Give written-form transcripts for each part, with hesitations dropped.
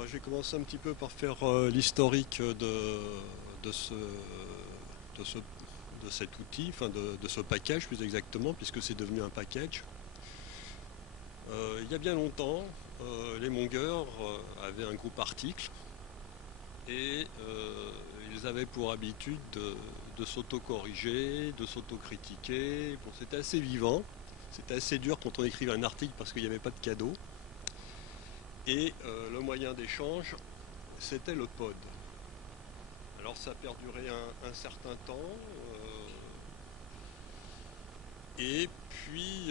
Moi, j'ai commencé un petit peu par faire l'historique de ce, de ce- de cet outil, enfin de ce package plus exactement, puisque c'est devenu un package. Il y a bien longtemps, les Mongers avaient un groupe article et ils avaient pour habitude de s'auto-corriger, de s'auto-critiquer. Bon, c'était assez vivant, c'était assez dur quand on écrivait un article parce qu'il n'y avait pas de cadeau. Et le moyen d'échange, c'était le pod. Alors ça a perduré un certain temps. Et puis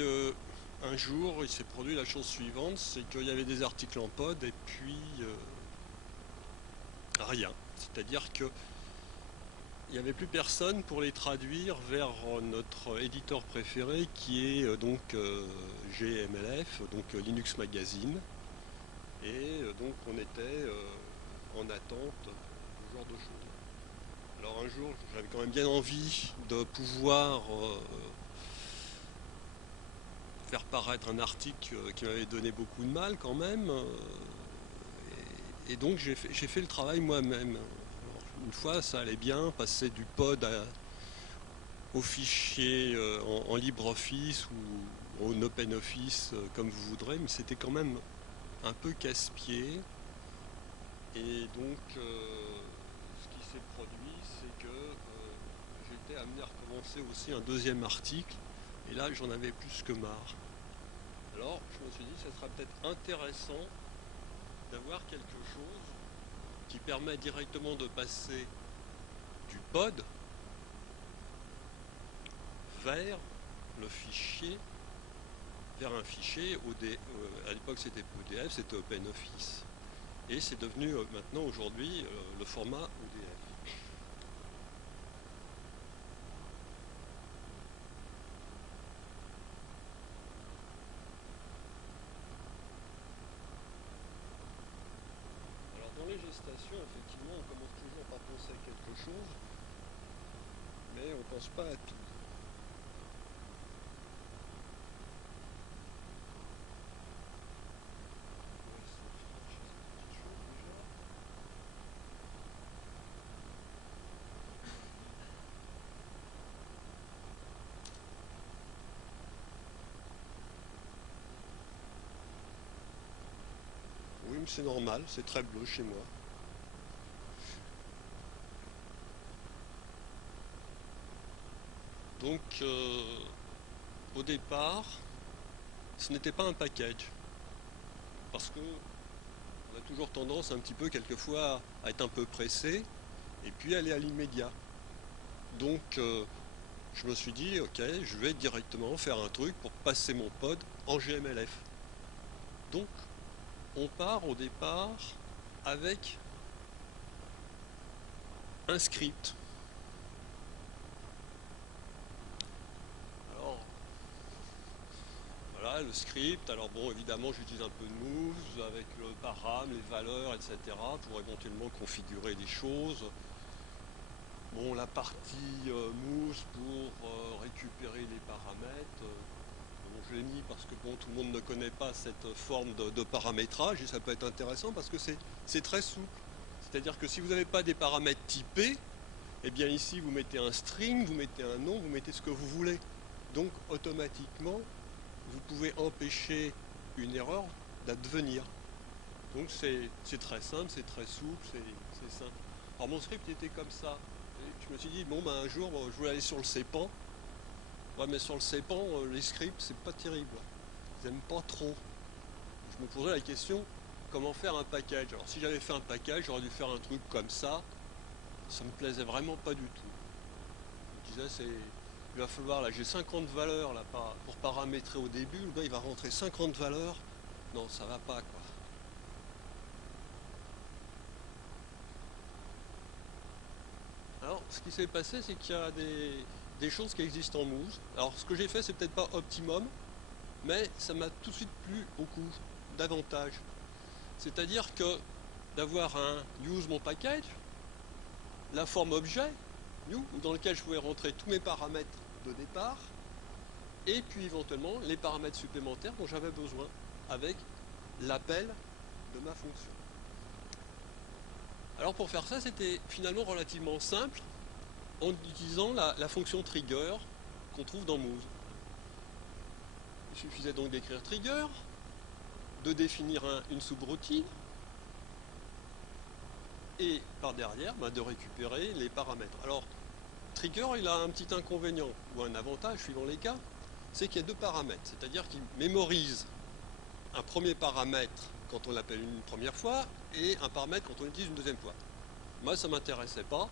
un jour, il s'est produit la chose suivante, c'est qu'il y avait des articles en pod et puis rien. C'est-à-dire qu'il n'y avait plus personne pour les traduire vers notre éditeur préféré qui est GMLF, donc Linux Magazine. Et donc on était en attente de ce genre de choses. Alors un jour, j'avais quand même bien envie de pouvoir faire paraître un article qui m'avait donné beaucoup de mal quand même. Et donc j'ai fait le travail moi-même. Une fois, ça allait bien, passer du pod au fichier en LibreOffice ou en OpenOffice, comme vous voudrez, mais c'était quand même un peu casse-pied. Et donc, ce qui s'est produit, c'est que j'étais amené à recommencer aussi un deuxième article, et là, j'en avais plus que marre. Alors, je me suis dit, ça sera peut-être intéressant d'avoir quelque chose qui permet directement de passer du pod vers le fichier, vers un fichier à l'époque c'était PDF, c'était OpenOffice. Et c'est devenu maintenant aujourd'hui le format ODF. Alors dans les gestations, effectivement, on commence toujours par penser à quelque chose, mais on ne pense pas à tout. Oui, mais c'est normal, c'est très bleu chez moi. Donc, au départ, ce n'était pas un package, parce que on a toujours tendance un petit peu quelquefois à être un peu pressé et puis aller à l'immédiat. Donc je me suis dit ok, je vais directement faire un truc pour passer mon pod en GMLF. Donc on part au départ avec un script. Alors voilà le script, alors bon évidemment j'utilise un peu de moves avec le param, les valeurs, etc. pour éventuellement configurer des choses. Bon, la partie mousse pour récupérer les paramètres, bon, je l'ai mis parce que bon, tout le monde ne connaît pas cette forme de paramétrage et ça peut être intéressant parce que c'est très souple. C'est-à-dire que si vous n'avez pas des paramètres typés, eh bien ici vous mettez un string, vous mettez un nom, vous mettez ce que vous voulez. Donc automatiquement, vous pouvez empêcher une erreur d'advenir. Donc c'est très simple, c'est très souple, c'est simple. Alors mon script était comme ça. Et je me suis dit, bon ben un jour je voulais aller sur le CEPAN. Ouais mais sur le CEPAN, les scripts c'est pas terrible. Ils aiment pas trop. Je me posais la question, comment faire un package. Alors si j'avais fait un package, j'aurais dû faire un truc comme ça me plaisait vraiment pas du tout. Je me disais il va falloir, là j'ai 50 valeurs là, pour paramétrer au début, le gars il va rentrer 50 valeurs. Non ça va pas quoi. Alors, ce qui s'est passé, c'est qu'il y a des choses qui existent en Mousse. Alors, ce que j'ai fait, c'est peut-être pas optimum, mais ça m'a tout de suite plu beaucoup, davantage. C'est-à-dire que d'avoir un use mon package, la forme objet, new, dans lequel je pouvais rentrer tous mes paramètres de départ, et puis éventuellement les paramètres supplémentaires dont j'avais besoin avec l'appel de ma fonction. Alors pour faire ça, c'était finalement relativement simple en utilisant la fonction trigger qu'on trouve dans Move. Il suffisait donc d'écrire trigger, de définir une subroutine, et par derrière, de récupérer les paramètres. Alors, trigger, il a un petit inconvénient, ou un avantage suivant les cas, c'est qu'il y a deux paramètres, c'est-à-dire qu'il mémorise un premier paramètre quand on l'appelle une première fois, et un paramètre quand on l'utilise une deuxième fois. Moi, ça ne m'intéressait pas,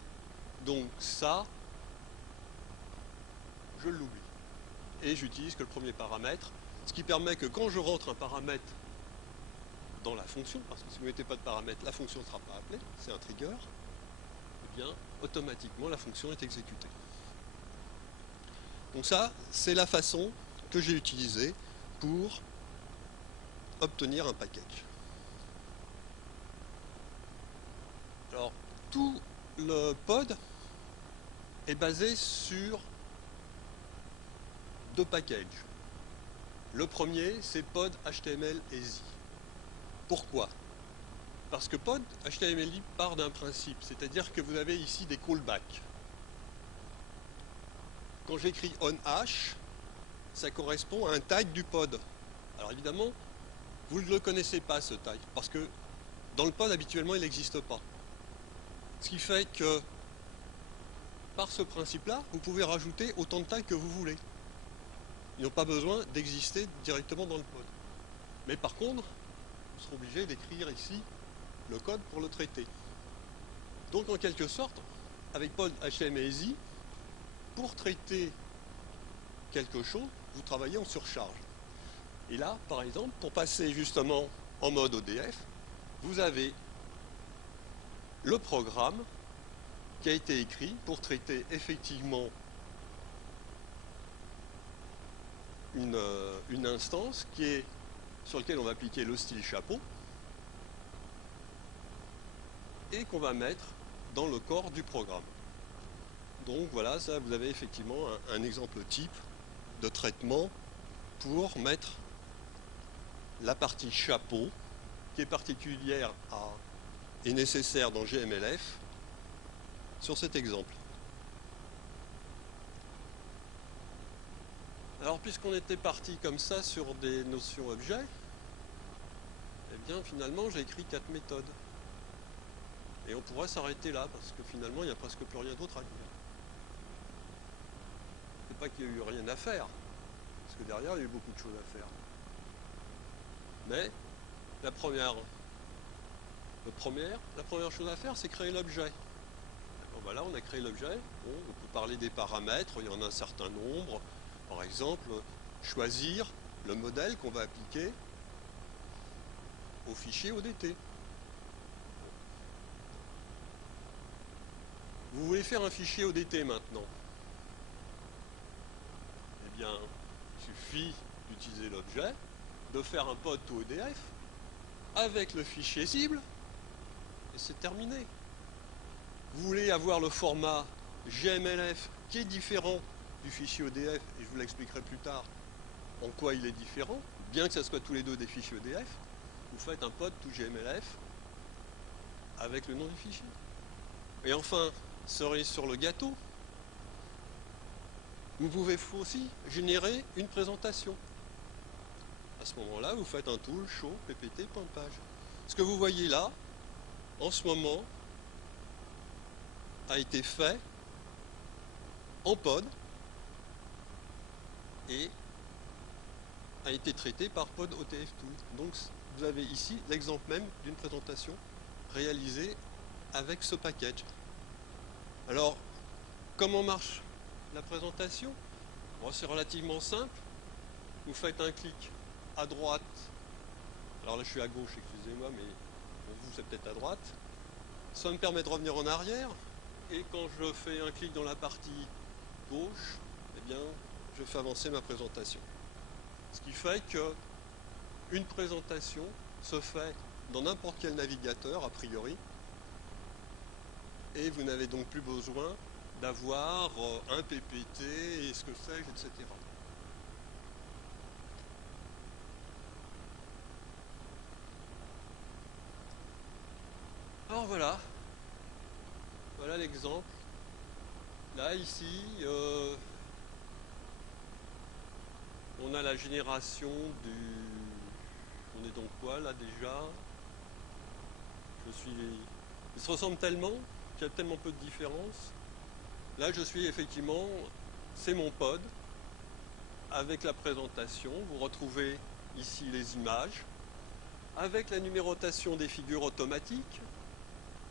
donc ça, je l'oublie. Et j'utilise que le premier paramètre, ce qui permet que quand je rentre un paramètre dans la fonction, parce que si vous ne mettez pas de paramètre, la fonction ne sera pas appelée, c'est un trigger, eh bien, automatiquement, la fonction est exécutée. Donc ça, c'est la façon que j'ai utilisée pour obtenir un package. Alors, tout le pod est basé sur deux packages. Le premier, c'est pod HTML Easy. Pourquoi? Parce que pod HTML Easy part d'un principe, c'est-à-dire que vous avez ici des callbacks. Quand j'écris onHash, ça correspond à un tag du pod. Alors évidemment, vous ne le connaissez pas ce tag, parce que dans le pod, habituellement, il n'existe pas. Ce qui fait que, par ce principe-là, vous pouvez rajouter autant de tags que vous voulez. Ils n'ont pas besoin d'exister directement dans le pod. Mais par contre, vous serez obligé d'écrire ici le code pour le traiter. Donc en quelque sorte, avec pod HTML Easy, pour traiter quelque chose, vous travaillez en surcharge. Et là, par exemple, pour passer justement en mode ODF, vous avez le programme qui a été écrit pour traiter effectivement une instance sur laquelle on va appliquer le style chapeau et qu'on va mettre dans le corps du programme. Donc voilà, ça vous avez effectivement un exemple type de traitement pour mettre la partie chapeau qui est particulière et nécessaire dans GMLF sur cet exemple. Alors puisqu'on était parti comme ça sur des notions objets, eh bien finalement j'ai écrit 4 méthodes. Et on pourrait s'arrêter là, parce que finalement il n'y a presque plus rien d'autre à dire. C'est pas qu'il n'y a eu rien à faire, parce que derrière il y a eu beaucoup de choses à faire. Mais la première chose à faire, c'est créer l'objet. Bon, voilà, on a créé l'objet. Bon, on peut parler des paramètres, il y en a un certain nombre. Par exemple, choisir le modèle qu'on va appliquer au fichier ODT. Vous voulez faire un fichier ODT maintenant. Eh bien, il suffit d'utiliser l'objet, de faire un pod to ODF avec le fichier cible, et c'est terminé. Vous voulez avoir le format GMLF qui est différent du fichier ODF, et je vous l'expliquerai plus tard en quoi il est différent, bien que ce soit tous les deux des fichiers ODF, vous faites un pod to GMLF avec le nom du fichier. Et enfin, cerise sur le gâteau, vous pouvez aussi générer une présentation. À ce moment-là, vous faites un tool show ppt point de page. Ce que vous voyez là, en ce moment, a été fait en pod et a été traité par pod OTF Tool. Donc vous avez ici l'exemple même d'une présentation réalisée avec ce package. Alors, comment marche la présentation? Bon, c'est relativement simple. Vous faites un clic à droite. Alors là, je suis à gauche, excusez-moi, mais pour vous, c'est peut-être à droite. Ça me permet de revenir en arrière. Et quand je fais un clic dans la partie gauche, eh bien, je fais avancer ma présentation. Ce qui fait que une présentation se fait dans n'importe quel navigateur, a priori, et vous n'avez donc plus besoin d'avoir un PPT et ce que sais-je, etc. Alors voilà, Voilà l'exemple. Là, ici, on a la génération du... On est donc quoi, là, déjà? Ils se ressemblent tellement qu'il y a tellement peu de différence. Là, je suis effectivement... C'est mon pod. Avec la présentation, vous retrouvez ici les images. Avec la numérotation des figures automatiques.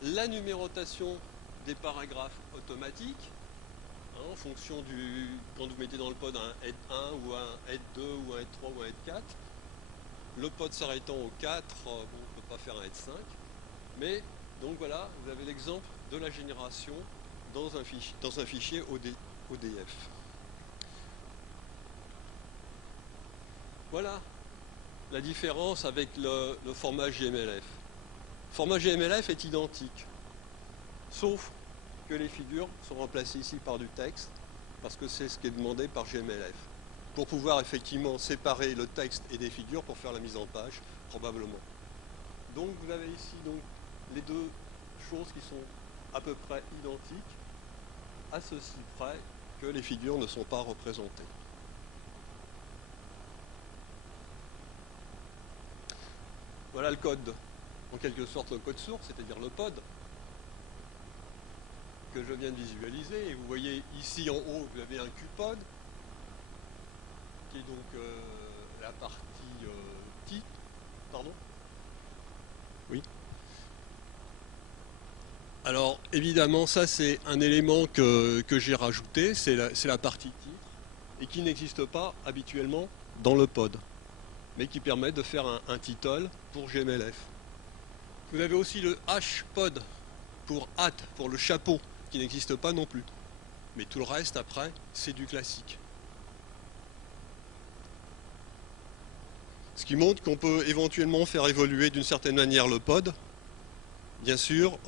La numérotation des paragraphes automatiques. En fonction du... Quand vous mettez dans le pod un head 1 ou un head 2 ou un head 3 ou un head 4. Le pod s'arrêtant au 4, bon, on ne peut pas faire un head 5. Mais, donc voilà, vous avez l'exemple de la génération dans un fichier ODF. Voilà la différence avec le format GMLF. Le format GMLF est identique, sauf que les figures sont remplacées ici par du texte, parce que c'est ce qui est demandé par GMLF. Pour pouvoir effectivement séparer le texte et des figures pour faire la mise en page, probablement. Donc vous avez ici donc les deux choses qui sont à peu près identiques, à ceci près que les figures ne sont pas représentées. Voilà le code, en quelque sorte le code source, c'est-à-dire le pod, que je viens de visualiser. Et vous voyez ici en haut, vous avez un QPod, qui est donc la partie titre, pardon. Oui. Alors évidemment, ça c'est un élément que j'ai rajouté, c'est la partie titre, et qui n'existe pas habituellement dans le pod, mais qui permet de faire un title pour GMLF. Vous avez aussi le HPod pour hat, pour le chapeau, qui n'existe pas non plus. Mais tout le reste après, c'est du classique. Ce qui montre qu'on peut éventuellement faire évoluer d'une certaine manière le pod. Bien sûr,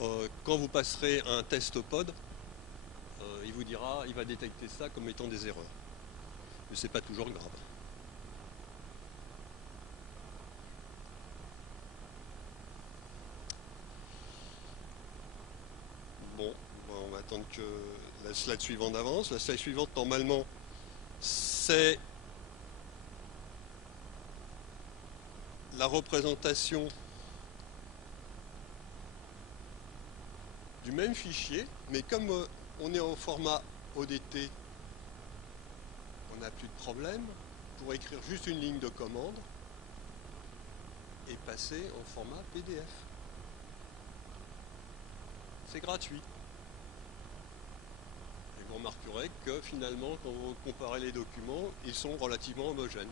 quand vous passerez un test pod, il vous dira, il va détecter ça comme étant des erreurs. Mais c'est pas toujours grave. Bon, on va attendre que la slide suivante avance. La slide suivante, normalement, c'est la représentation du même fichier, mais comme on est en format ODT, on n'a plus de problème pour écrire juste une ligne de commande et passer en format PDF. C'est gratuit. Et vous remarquerez que finalement, quand vous comparez les documents, ils sont relativement homogènes.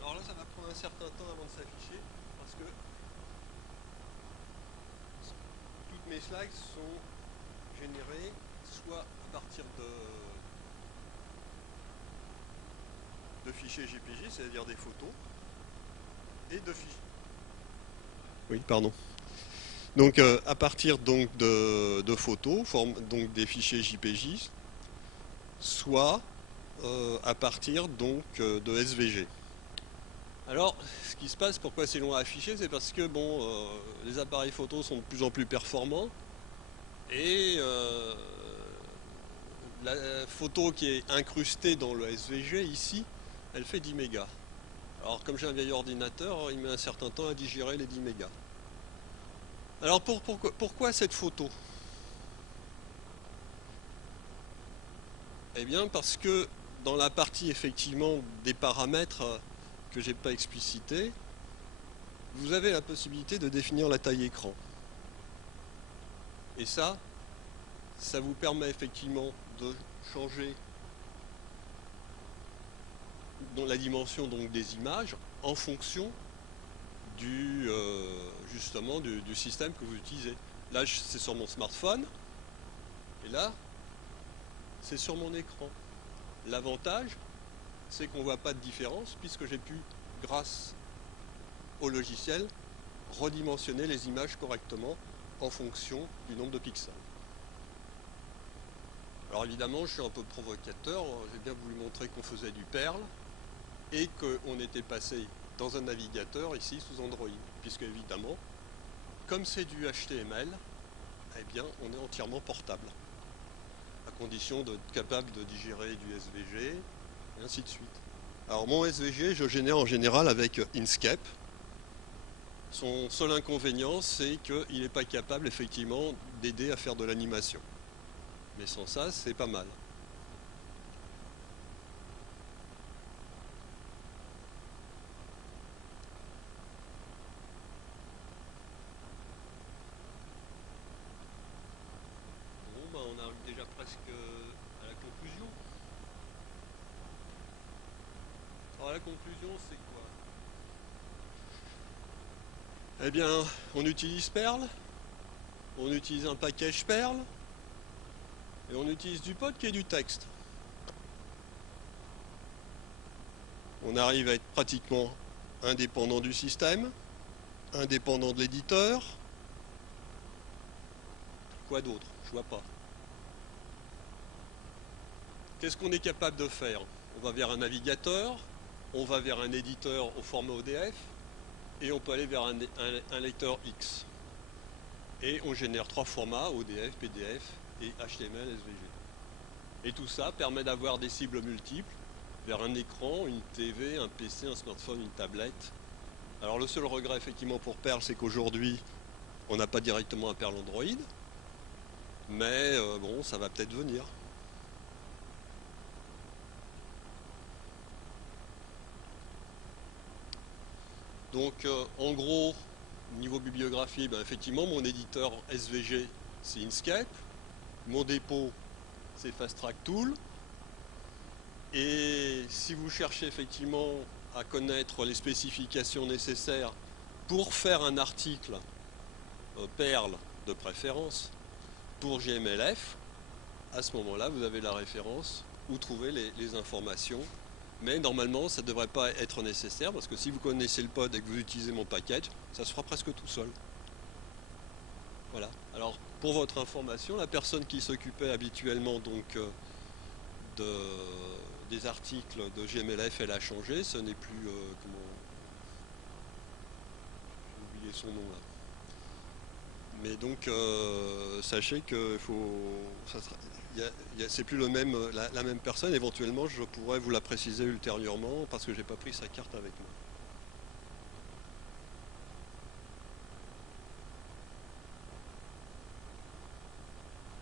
Alors là, ça va prendre un certain temps avant de s'afficher, parce que toutes mes slides sont générées soit à partir de fichiers JPG, c'est-à-dire des photos, et de fichiers. Oui, pardon. Donc à partir donc de photos, donc des fichiers JPG, soit à partir donc de SVG. Alors, ce qui se passe, pourquoi c'est long à afficher, c'est parce que bon, les appareils photo sont de plus en plus performants et la photo qui est incrustée dans le SVG ici, elle fait 10 mégas. Alors, comme j'ai un vieil ordinateur, il met un certain temps à digérer les 10 mégas. Alors, pourquoi cette photo? Eh bien, parce que dans la partie effectivement des paramètres que j'ai pas explicité, vous avez la possibilité de définir la taille écran. Et ça vous permet effectivement de changer la dimension donc des images en fonction justement du système que vous utilisez. Là, c'est sur mon smartphone, et là, c'est sur mon écran. L'avantage, c'est qu'on ne voit pas de différence puisque j'ai pu, grâce au logiciel, redimensionner les images correctement en fonction du nombre de pixels. Alors évidemment, je suis un peu provocateur, j'ai bien voulu montrer qu'on faisait du Perl et qu'on était passé dans un navigateur ici sous Android, puisque évidemment, comme c'est du HTML, eh bien on est entièrement portable, à condition d'être capable de digérer du SVG, et ainsi de suite. Alors mon SVG, je génère en général avec Inkscape. Son seul inconvénient, c'est qu'il n'est pas capable effectivement d'aider à faire de l'animation. Mais sans ça, c'est pas mal. Bon, bah, on arrive déjà presque à la conclusion. Alors la conclusion, c'est quoi? Eh bien, on utilise Perl, on utilise un package Perl, et on utilise du pod qui est du texte. On arrive à être pratiquement indépendant du système, indépendant de l'éditeur. Quoi d'autre? Je vois pas. Qu'est-ce qu'on est capable de faire? On va vers un navigateur, on va vers un éditeur au format ODF, et on peut aller vers un lecteur X. Et on génère 3 formats, ODF, PDF et HTML, SVG. Et tout ça permet d'avoir des cibles multiples vers un écran, une TV, un PC, un smartphone, une tablette. Alors le seul regret effectivement pour Perl, c'est qu'aujourd'hui, on n'a pas directement un Perl Android. Mais bon, ça va peut-être venir. Donc en gros, niveau bibliographie, ben, effectivement, mon éditeur SVG, c'est Inkscape. Mon dépôt, c'est Fast Track Tool. Et si vous cherchez effectivement à connaître les spécifications nécessaires pour faire un article Perl de préférence pour GMLF, à ce moment-là, vous avez la référence où trouver les informations. Mais normalement, ça ne devrait pas être nécessaire parce que si vous connaissez le pod et que vous utilisez mon package, ça se fera presque tout seul. Voilà. Alors, pour votre information, la personne qui s'occupait habituellement donc des articles de GMLF, elle a changé. Ce n'est plus comment j'ai oublié son nom là. Mais donc, sachez que c'est plus la même personne. Éventuellement, je pourrais vous la préciser ultérieurement parce que j'ai pas pris sa carte avec moi.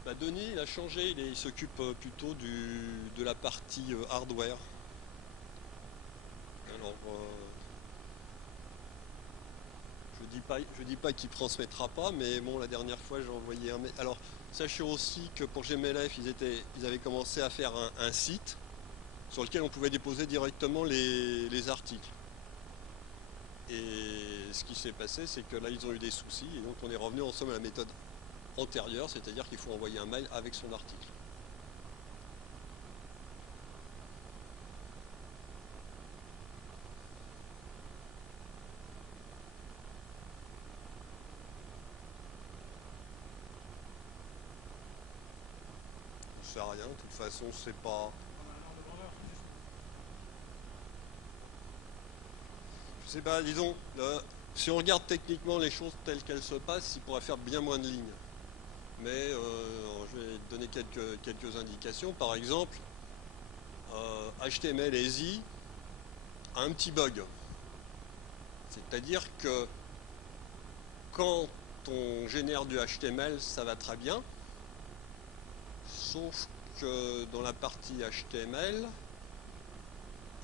Bah, Denis, il a changé. Il s'occupe plutôt de la partie hardware. Alors, je dis pas qu'il transmettra pas, mais bon, la dernière fois, j'ai envoyé un mail. Alors, sachez aussi que pour GMLF, ils avaient commencé à faire un site sur lequel on pouvait déposer directement les articles. Et ce qui s'est passé, c'est que là, ils ont eu des soucis, et donc on est revenu en somme à la méthode antérieure, c'est-à-dire qu'il faut envoyer un mail avec son article. Ça sert à rien, de toute façon, c'est pas... Je sais pas, disons, si on regarde techniquement les choses telles qu'elles se passent, il pourrait faire bien moins de lignes. Mais je vais donner quelques indications. Par exemple, HTML EASY a un petit bug. C'est-à-dire que quand on génère du HTML, ça va très bien. Sauf que dans la partie HTML,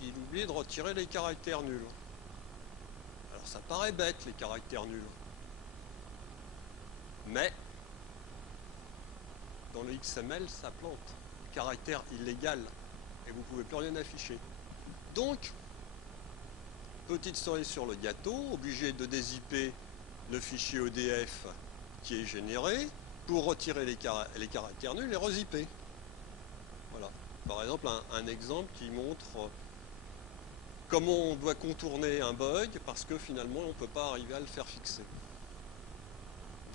il oublie de retirer les caractères nuls. Alors ça paraît bête, les caractères nuls. Mais dans le XML, ça plante. Caractère illégal. Et vous ne pouvez plus rien afficher. Donc, petite cerise sur le gâteau, obligé de dézipper le fichier ODF qui est généré pour retirer les caractères nuls et rezipper. Voilà. Par exemple, un exemple qui montre comment on doit contourner un bug parce que finalement on ne peut pas arriver à le faire fixer.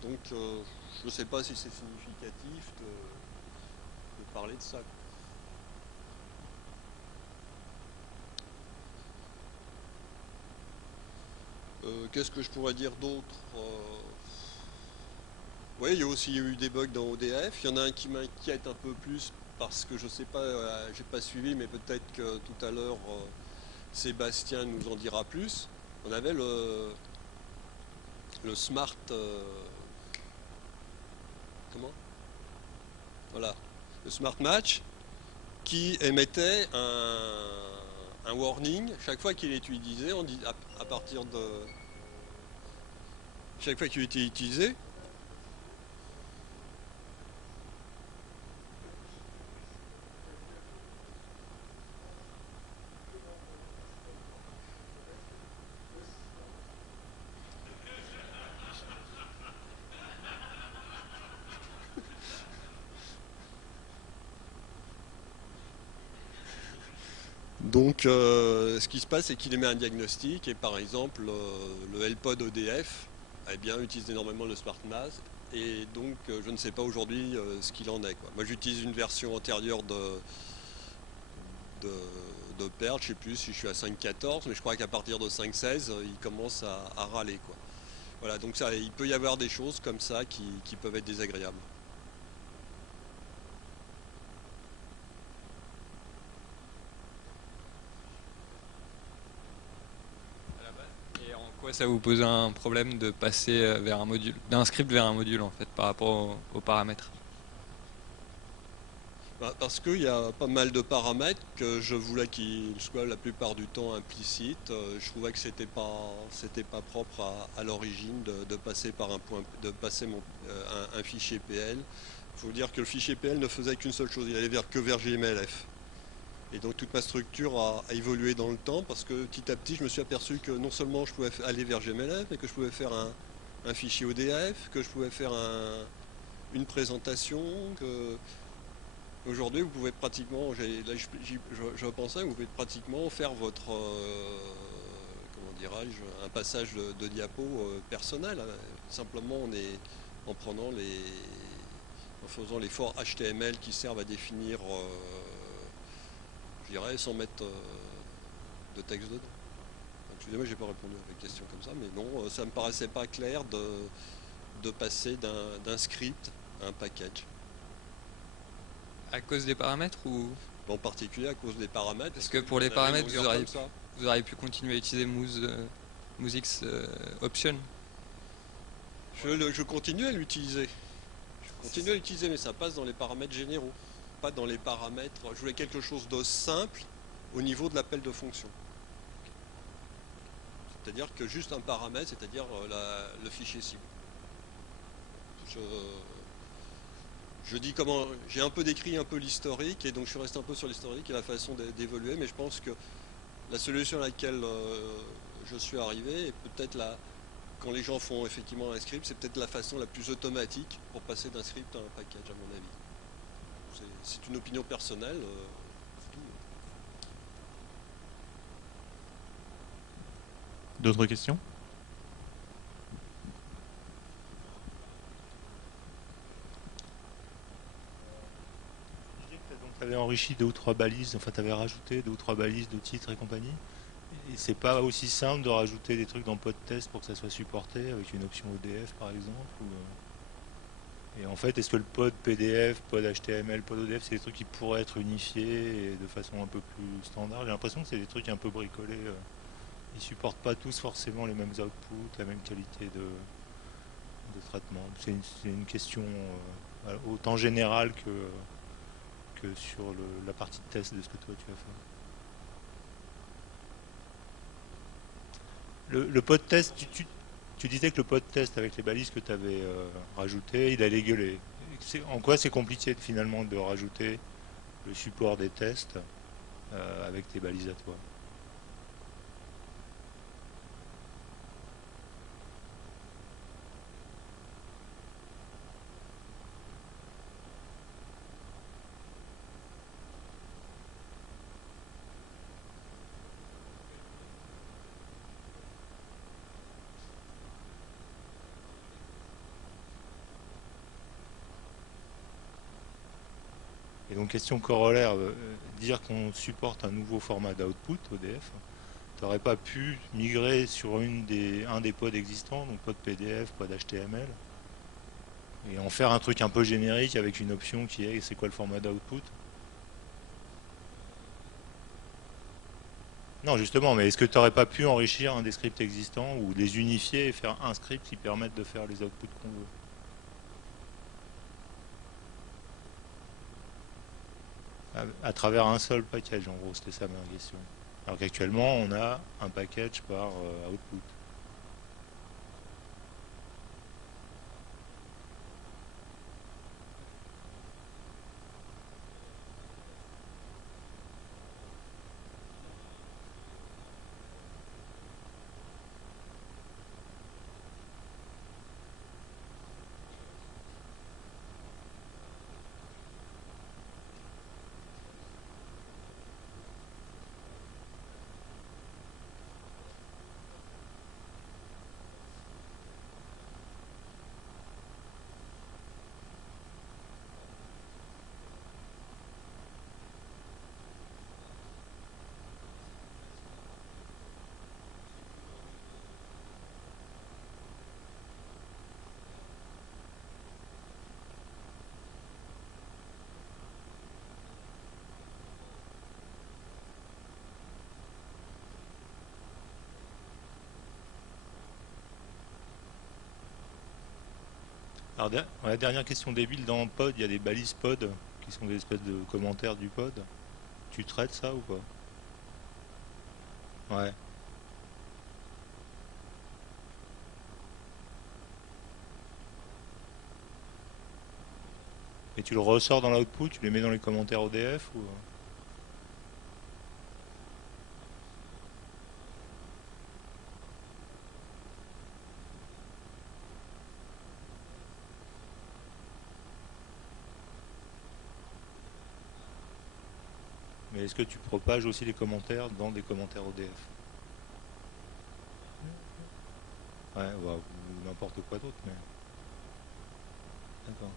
Donc je ne sais pas si c'est significatif de parler de ça. Qu'est-ce que je pourrais dire d'autre? Oui, il y a aussi eu des bugs dans ODF. Il y en a un qui m'inquiète un peu plus parce que je sais pas, j'ai pas suivi, mais peut-être que tout à l'heure Sébastien nous en dira plus. On avait le smart, comment? Voilà, le smart match qui émettait un warning chaque fois qu'il est utilisé. On dit à partir de chaque fois qu'il était utilisé. Donc, ce qui se passe, c'est qu'il émet un diagnostic et par exemple, le LPod ODF eh bien, utilise énormément le SmartNAS et donc je ne sais pas aujourd'hui ce qu'il en est, quoi. Moi, j'utilise une version antérieure de, de Perl, je ne sais plus si je suis à 5.14, mais je crois qu'à partir de 5.16, il commence à râler, quoi. Voilà, donc ça, il peut y avoir des choses comme ça qui peuvent être désagréables. À la base. Et en quoi ça vous pose un problème de passer vers un module, d'un script vers un module en fait par rapport aux paramètres? Bah, parce qu'il y a pas mal de paramètres que je voulais qu'ils soient la plupart du temps implicites. Je trouvais que c'était pas propre à l'origine de passer par un point, de passer un fichier PL. Il faut dire que le fichier PL ne faisait qu'une seule chose, il allait que vers GMLF. Et donc toute ma structure a évolué dans le temps parce que petit à petit je me suis aperçu que non seulement je pouvais aller vers GMLF, mais que je pouvais faire un fichier ODF, que je pouvais faire une présentation, que aujourd'hui, vous pouvez pratiquement, là, je pensais, vous pouvez pratiquement faire votre, comment dirais-je, un passage de diapo personnel, hein. Simplement, en prenant en faisant les forts HTML qui servent à définir, je dirais, sans mettre de texte dedans. Excusez-moi, j'ai pas répondu à la question comme ça, mais non, ça me paraissait pas clair de passer d'un script à un package. À cause des paramètres ou En particulier à cause des paramètres, parce parce que qu'il pour y les en avait une paramètres longueur comme ça. vous auriez pu continuer à utiliser MouseX Option. Je continue à l'utiliser. Je continue à l'utiliser, mais ça passe dans les paramètres généraux, pas dans les paramètres. Je voulais quelque chose de simple au niveau de l'appel de fonction. C'est-à-dire que juste un paramètre, c'est-à-dire le fichier cible. Je, je dis comment. J'ai un peu décrit un peu l'historique, et donc je suis resté un peu sur l'historique et la façon d'évoluer, mais je pense que la solution à laquelle je suis arrivé est peut-être quand les gens font effectivement un script, c'est peut-être la façon la plus automatique pour passer d'un script à un package, à mon avis. C'est une opinion personnelle. D'autres questions? Tu avais enrichi deux ou trois balises, enfin tu avais rajouté deux ou trois balises de titres et compagnie. Et c'est pas aussi simple de rajouter des trucs dans PodTest pour que ça soit supporté avec une option ODF par exemple Et en fait, est-ce que le pod PDF, pod HTML, pod ODF, c'est des trucs qui pourraient être unifiés et de façon un peu plus standard? J'ai l'impression que c'est des trucs un peu bricolés. Ils supportent pas tous forcément les mêmes outputs, la même qualité de traitement. C'est une question autant générale que sur la partie de test de ce que toi tu as fait. Le pod test, tu disais que le pod test avec les balises que tu avais rajoutées, il allait gueuler. En quoi c'est compliqué finalement de rajouter le support des tests avec tes balises à toi? donc question corollaire, dire qu'on supporte un nouveau format d'output ODF, t'aurais pas pu migrer sur un des pods existants, donc pod PDF, pod HTML, et en faire un truc un peu générique avec une option qui est c'est quoi le format d'output? Non, justement, mais est-ce que tu n'aurais pas pu enrichir un des scripts existants ou les unifier et faire un script qui permette de faire les outputs qu'on veut? À travers un seul package, en gros, c'était ça ma question. Alors qu'actuellement, on a un package par output. Alors, la dernière question débile, dans le pod, il y a des balises pod qui sont des espèces de commentaires du pod. Tu traites ça ou pas? Ouais. Et tu le ressors dans l'output, tu les mets dans les commentaires ODF ou... Mais est-ce que tu propages aussi les commentaires dans des commentaires ODF? Ouais, ou n'importe quoi d'autre, mais... D'accord.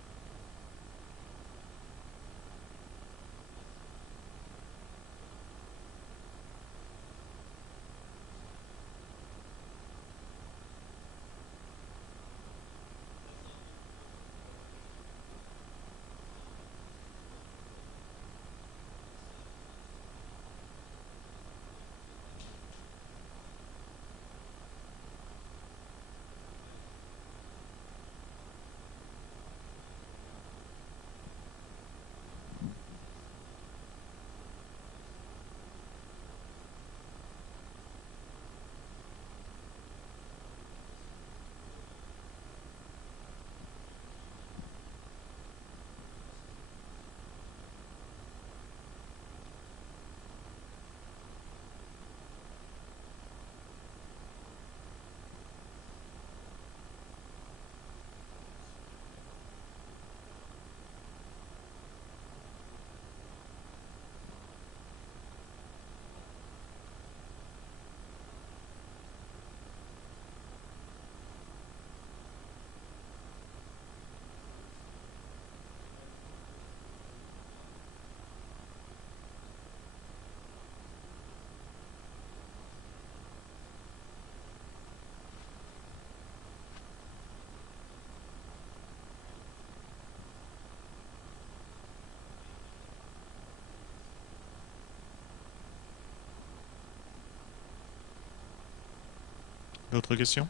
D'autres questions?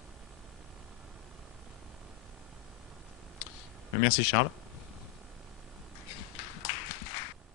Merci Charles.